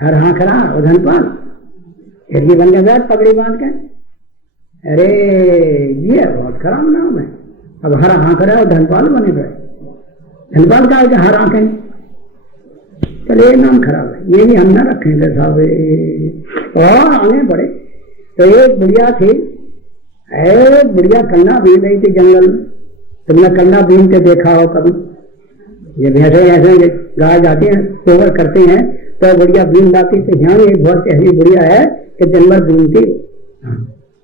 हर हाँक रहा और धनपाल। सेठ जी बन के बैठ पगड़ी बांध के। अरे ये बहुत खराब नाम है। अब हर हाँक रहे और धनपाल बने गए। धनपाल का है हर हाँके। चलिए नाम खराब है, ये भी हम ना रखेंगे साहब। और आगे बढ़े तो एक बुढ़िया थी, बुढ़िया कंडा बीन रही थी जंगल में। तुमने कंडा बीन के देखा हो कभी? ये भैंसे ऐसे गाय जाती हैं, ओवर करते हैं तो बुढ़िया बीन लाती थी। यहाँ एक बहुत ऐसी बुढ़िया है कि दिन भर बीनती,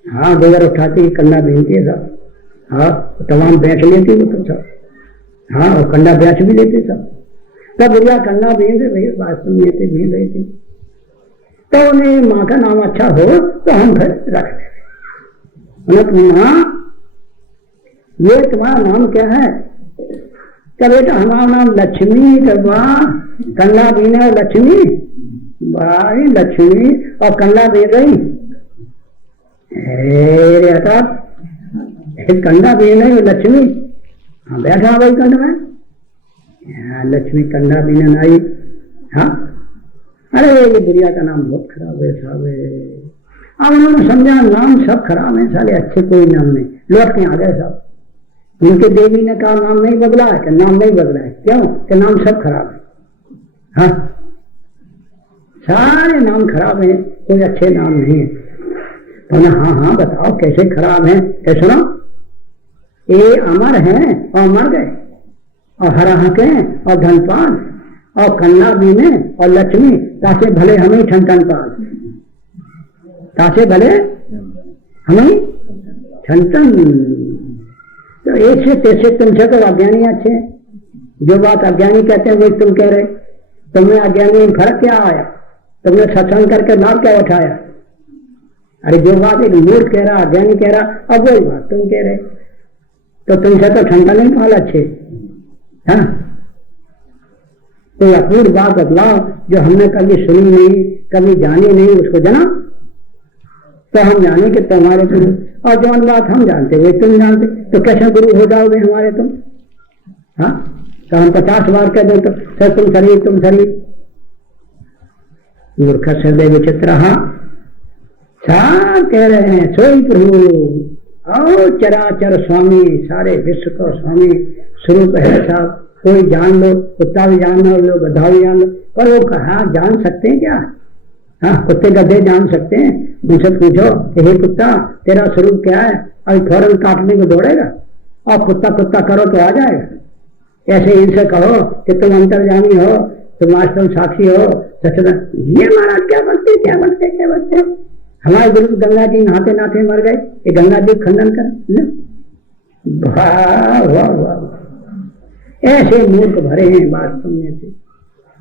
हाँ गोबर उठाती, कंडा बीनती है सब, हाँ तमाम बैठ लेती वो तो सब, हाँ और कंडा बेच भी लेते सब। तब बुढ़िया कंडा बीन रही, वास्तव में बीन रही थी। तो उन्हें माँ का नाम अच्छा हो तो हम फिर रख देते। माँ ये तुम्हारा नाम क्या है? क्या बेटा हमारा नाम लक्ष्मी। कंडा बीने लक्ष्मी, भाई लक्ष्मी और कंडा बीन रही, कंडा बीन रही लक्ष्मी। हाँ बैठा भाई कंड में, लक्ष्मी कंडा बीने आई। हाँ अरे ये बुढ़िया का नाम बहुत खराब है साहब। अब उन्होंने समझा नाम सब खराब है साले, अच्छे कोई नाम नहीं। लौट के आ गए सब। उनके देवी ने कहा नाम नहीं बदला है, कि नाम नहीं बदला है, क्यों? कि नाम सब खराब है। हाँ सारे नाम खराब हैं, कोई अच्छे नाम नहीं है। तो ना हाँ हाँ बताओ कैसे खराब हैं? कैसे सुनो, ये अमर हैं और मर गए, और हरा हके और धनपान और कन्ना बीने और लक्ष्मी, तासे भले हमें ठन पान, तासे भले हमें ठन। तो एक से तैसे तुमसे तो अज्ञानी अच्छे, जो बात अज्ञानी कहते हैं वही तुम कह रहे। तुमने अज्ञानी में फर्क क्या आया? तुमने सत्संग करके लाभ क्या उठाया? अरे जो बात एक मूर्ख कह रहा, अज्ञानी कह रहा, अब वही बात तुम कह रहे। तो तुमसे तो ठंडा नहीं पाल अच्छे। हाँ तो अपूर्व बात बतलाओ जो हमने कभी सुनी नहीं, कभी जानी नहीं, उसको जाना तो हम जाने कि तुम्हारे गुरु, और जो बात हम जानते वे तुम जानते, तो कैसे गुरु हो जाओगे हमारे तुम? हाँ तो हम 50 बार कह दें तो सर तुम शरीर तुम शरीर। मूर्ख हृदय विचित्र। हाँ सब कह रहे हैं सोई प्रभु आओ चराचर स्वामी, सारे विश्व का स्वामी स्वरूप है साहब। कोई जान लो, कुत्ता भी जान लो, गधा भी जान लो, पर वो कहा जान सकते हैं क्या? हाँ कुत्ते गधे जान सकते हैं? उनसे पूछो कि हे कुत्ता तेरा स्वरूप क्या है, अभी फौरन काटने को दौड़ेगा, और कुत्ता कुत्ता करो तो आ जाएगा। ऐसे इनसे कहो कि तुम अंतर्जामी हो, तुम आश्रम साक्षी हो, सच्चिदानंद। ये महाराज क्या बनते क्या बनते क्या बनते? हमारे गुरु गंगा जी नहाते नहाते मर गए, ये गंगा जी खंडन कर। वाह वाह वाह, ऐसे मूर्ख भरे हैं बात सुनने से।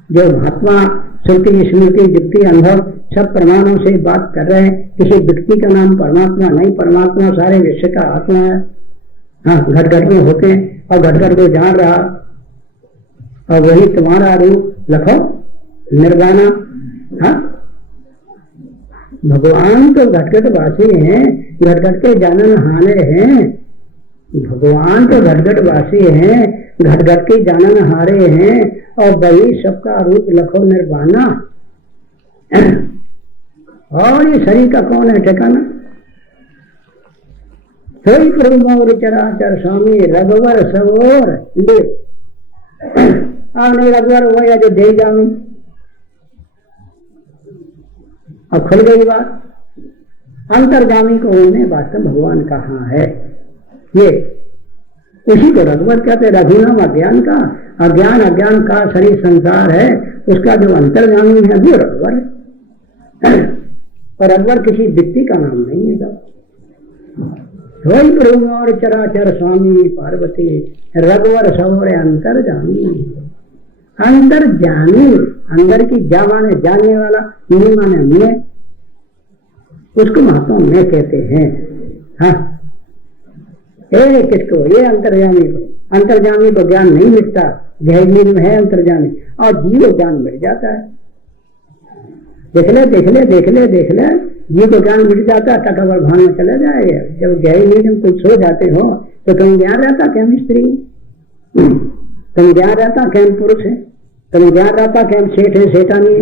जो महात्मा श्रुति स्मृति युक्ति अनुभव सब प्रमाणों से बात कर रहे हैं, किसी व्यक्ति का नाम परमात्मा नहीं, परमात्मा सारे विश्व का आत्मा है। हाँ घट घट में होते हैं और घट घट को जान रहा, और वही तुम्हारा रूप लखो निर्वाणा। हाँ भगवान तो घटघट वासी हैं, घटघट के जानन हाने हैं। भगवान तो घटघट वासी हैं, घटघट के जानन हारे हैं, और वही सबका रूप लखो निर्वाणा। और ये शरीर का कौन है ठिकाना? सोई प्रभु चराचर स्वामी रघुवर सवोर ले। नहीं रघुवर वो या जो दे जामी। अब खुल गई बात, अंतर्गामी को होने वास्तव भगवान कहाँ है? ये उसी को रघुवर कहते। रघुनाम अज्ञान का, अज्ञान अज्ञान का शरीर संसार है, उसका जो अंतर्गामी है वो रघुवर है। और रघुवर किसी व्यक्ति का नाम नहीं है। वही प्रभु और चराचर स्वामी पार्वती रघुवर सवोरे अंतर्जामी। अंतर्जामी अंदर की जा माने जानने वाला, नी माने मैं, उसको महात्मा मैं कहते हैं। हाँ किसको? ये अंतर्जामी को। अंतर्जामी को ज्ञान नहीं मिटता, गहरी में है अंतर्जामी, और जीव ज्ञान मिट जाता है। देख ले देख ले देख ले देख ले, जीव को ज्ञान मिट जाता है, टकावर भान में चला जाएगा। जब गहरी नींद में कुछ सो जाते हो तो तुम ज्ञान रहता क्या हम स्त्री, तुम ज्ञान रहता क्या हम पुरुष है, तुम ज्ञान रहता क्या हम सेठ है सेठानी है?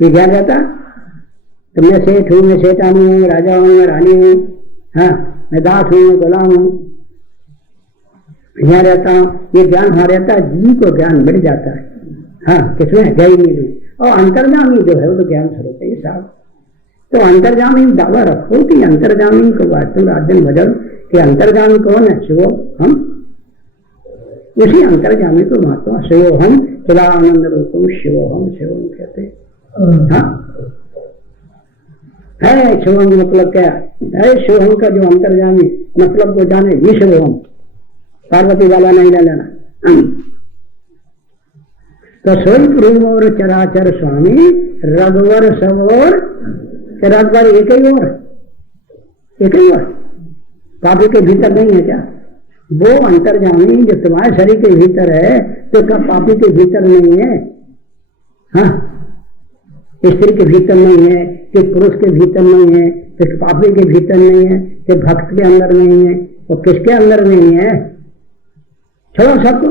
ये ज्ञान रहता तो मैं सेठ हूँ, मैं सेठानी हूँ, राजा हूँ, मैं रानी हूँ, हाँ मैं दास हूँ, मैं गुलाम हूँ, यहाँ रहता हूँ। ये ज्ञान वहाँ रहता है, जीव को ज्ञान मिल जाता है। हाँ किसमें? गई नहीं। और अंतर्जामी जो है वो तो ज्ञान स्वरूप है साहब। तो अंतर्जामी दावा रखो कि अंतर्जामी को वास्तव राजन भजन कि अंतर्जामी कौन है? शिवो हम। उसी अंतर्जामी को महात्मा शिवो हम सदानंद रूपम शिवोहम, शिवम कहते हाँ है। शिवम मतलब क्या है? शिवम का जो अंतर्यामी मतलब को जाने ये शिवम, पार्वती वाला नहीं ले लेना। तो सोई प्रभु और चराचर स्वामी रघुवर सब और, रघुवर एक ही और पापी के भीतर नहीं है क्या? वो अंतर्जामी जो तुम्हारे शरीर के भीतर है तो क्या पापी के भीतर नहीं है? हाँ, स्त्री के भीतर नहीं है कि पुरुष के भीतर नहीं है, कि पापी के भीतर नहीं है, कि भक्त के अंदर नहीं है, और किसके अंदर नहीं है? छोड़ो सबको,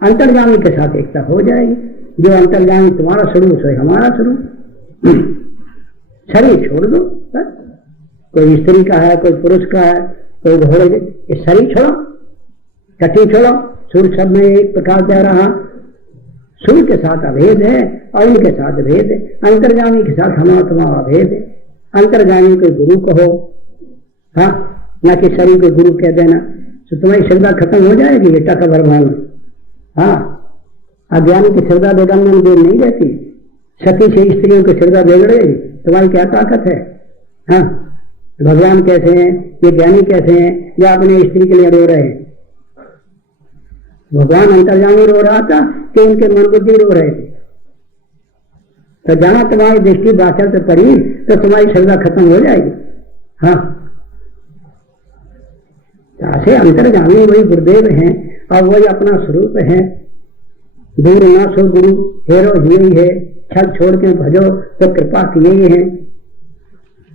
अंतर्गामी के साथ एकता हो जाएगी। जो अंतर्गामी तुम्हारा स्वरूप है हमारा स्वरूप। शरीर छोड़ दो, कोई स्त्री का है, कोई पुरुष का है, कोई घोड़े, इस शरीर छोड़ो, कटी छोड़ो। सूर्य सब में एक प्रकाश दे रहा, सूर्य के साथ अभेद है और इनके साथ भेद है। अंतर्गामी के साथ हमारा तुम्हारा भेद है। अंतर्गामी को गुरु कहो, हाँ, न कि शरीर को गुरु कह देना, तो तुम्हारी श्रद्धा खत्म हो जाएगी। ये टका भरवान, हाँ, अज्ञानी की श्रद्धा बेगानी में देर नहीं रहती। सती से स्त्रियों की श्रद्धा बिगड़ेगी, तुम्हारी क्या ताकत है? हाँ, भगवान कैसे हैं, ये ज्ञानी कैसे हैं, या अपने स्त्री के लिए रो रहे हैं? भगवान अंतर्यामी रो रहा था कि उनके मन बुद्धि रो रहे थे। तो जाना तुम्हारी दृष्टि बाचल से पड़ी तो तुम्हारी श्रद्धा खत्म हो जाएगी। हाँ, ऐसे अंतर्यामी वही गुरुदेव हैं और वही अपना स्वरूप है। दूर न सो गुरु हेरो यही है, छल छोड़ के भजो तो कृपा किए ही है।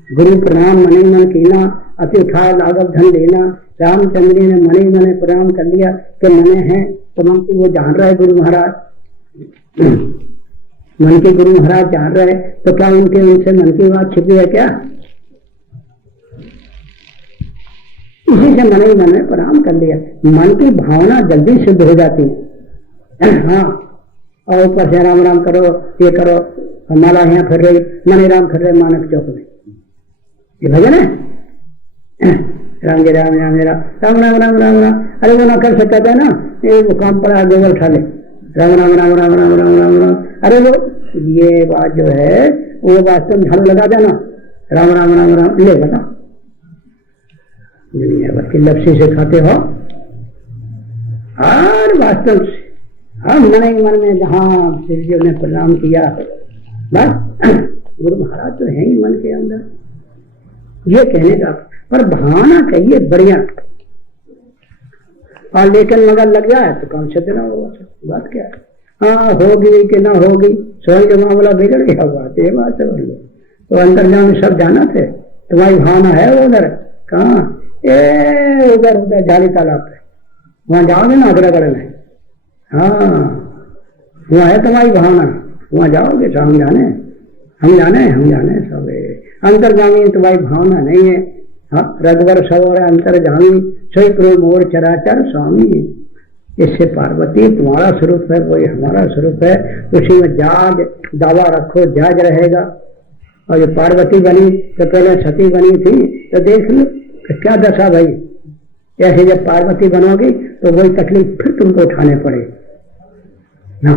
गुरु प्रणाम मने मन कीना, अति उठा लागव धन देना। रामचंद्र ने मने मने प्रणाम कर लिया कि मने हैं तो मन की वो जान रहा है गुरु महाराज, मन के गुरु महाराज जान रहे, तो क्या उनसे मन की बात छिपी है क्या? इसी से मने मन में प्रणाम कर लिया। मन की भावना जल्दी सिद्ध हो जाती है। हाँ, और ऊपर से राम राम करो, ये करो, हमारा यहाँ फिर रही मने राम फिर रहे मानक चौक में, ये भजन है। राम जी राम राम राम राम राम राम राम राम। अरे वो ना कर सकता था ना, ये वो काम पड़ा गोबर उठा ले, राम राम राम राम राम राम राम राम। अरे वो ये बात जो है वो वास्तव में झाड़ू लगा देना, राम राम राम राम ले बता। दुनिया लपसी से खाते हो और वास्तव से हम मन ही मन में जहाँ शिव जी ने प्रणाम किया, बस गुरु महाराज तो है ही मन के अंदर। ये कहने का पर भावना कहिए बढ़िया, और लेकिन मगर लग जाए तो काम सिद्ध ना होगा। बात क्या है? हाँ, होगी कि ना होगी, स्वयं जो मामला बिगड़ गया बात ये बात समझ लो। तो अंतर्जाम में सब जाना थे, तुम्हारी भावना है वो उधर कहाँ? उधर उधर जाली तालाब पे, वहां जाओगे ना अगड़गड़ में। हाँ, वहाँ है तुम्हारी भावना, वहां जाओगे तो हम जाने सब अंतर्गामी तुम्हारी भावना नहीं है। हाँ, रघुवर सवर अंतर्जामी सोई प्रभु मोर चराचर स्वामी। इससे पार्वती तुम्हारा स्वरूप है, वही हमारा स्वरूप है। उसी में जाज दावा रखो, जाज रहेगा। और जो पार्वती बनी तो पहले सती बनी थी, तो देख लो क्या दशा भाई। ऐसे जब पार्वती बनोगी तो वही तकलीफ फिर तुमको उठाने पड़े ना।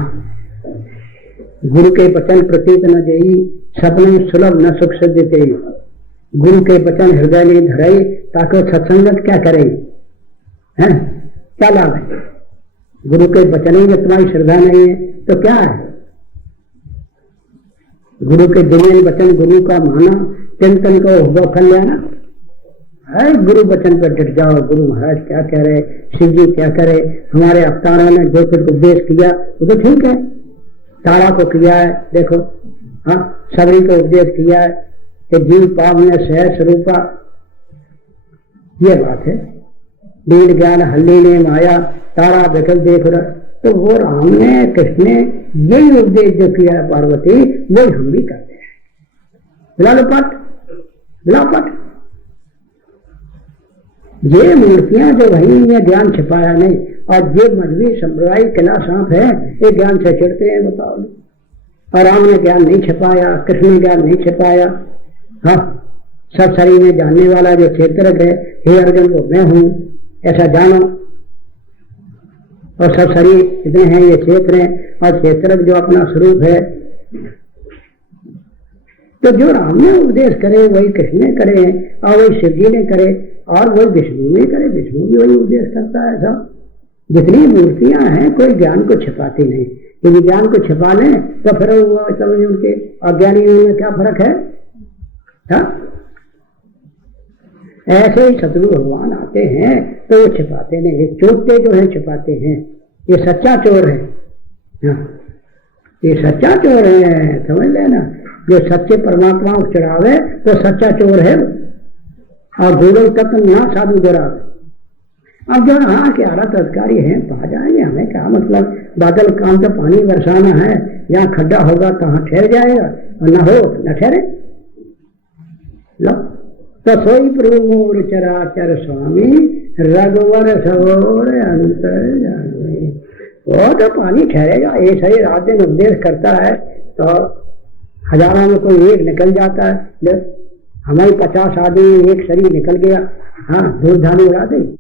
गुरु के वचन प्रतीत न देई, सपने सुलभ न सुख सिद्धते। गुरु के वचन हृदय में धराई, ताकि सत्संगत क्या करे, हैं? क्या लाभ है? गुरु के वचन ही तुम्हारी श्रद्धा नहीं है तो क्या है? गुरु के दिव्य वचन, गुरु का माना, चिंतन को वो कर लेना है। गुरु वचन पर डट जाओ। गुरु महाराज क्या कह रहे, शिव जी क्या करे, हमारे अवतारों ने जो कुछ उपदेश किया वो तो ठीक है। तारा को किया है, देखो, हाँ, सबरी को उपदेश किया है कि जीव पाप में सहज स्वरूपा, ये बात है। दीन ज्ञान हल्ली ने माया, तारा विकल देख रहा। तो वो राम ने, कृष्ण ने यही उपदेश जो किया है पार्वती, वही हम भी करते हैं। बिलापट ये मूर्तियां जो वही में ज्ञान छिपाया नहीं, और ये मजबी संप्रदाय किला सांप है, ये ज्ञान से चिड़ते हैं, बताओ। और राम ने ज्ञान नहीं छिपाया, कृष्ण ने ज्ञान नहीं छिपाया। हाँ, सब शरीर में जानने वाला जो क्षेत्र है, हे अर्जुन वो मैं हूं, ऐसा जानो। और सब शरीर इतने हैं, ये क्षेत्र है, और क्षेत्र जो अपना स्वरूप है। तो जो राम ने उपदेश करे वही कृष्ण ने करे, और वही शिव जी ने करे, और वही विष्णु ने करे, विष्णु भी वही उपदेश करता है। सब जितनी मूर्तियां हैं कोई ज्ञान को छिपाती नहीं। यदि ज्ञान को छिपा लें तो फिर समझ उनके अज्ञानी में क्या फर्क है? ऐसे ही शत्रु भगवान आते हैं तो वो छिपाते नहीं, ये चोरते जो है छिपाते हैं। ये सच्चा चोर है, ये सच्चा चोर है, समझ लेना। जो सच्चे परमात्मा को चढ़ावे तो सच्चा चोर है, और गोलोक तत्व ना साधु गोरावे। अब जो हाँ के आरत अधिकारी हैं पा जाएंगे, हमें क्या मतलब। बादल काम तो पानी बरसाना है, यहाँ खड्डा होगा कहाँ ठहर जाएगा, और न हो न ठहरे। लो तो सोई प्रभु मोर चराचर स्वामी, रघुवर सरोवर अंतर जाने। वो तो पानी ठहरेगा, ये सही रात दिन उपदेश करता है तो हजारों में कोई एक निकल जाता है। हमारी 50 आदमी एक शरीर निकल गया, हाँ धूल धानी उड़ा दी।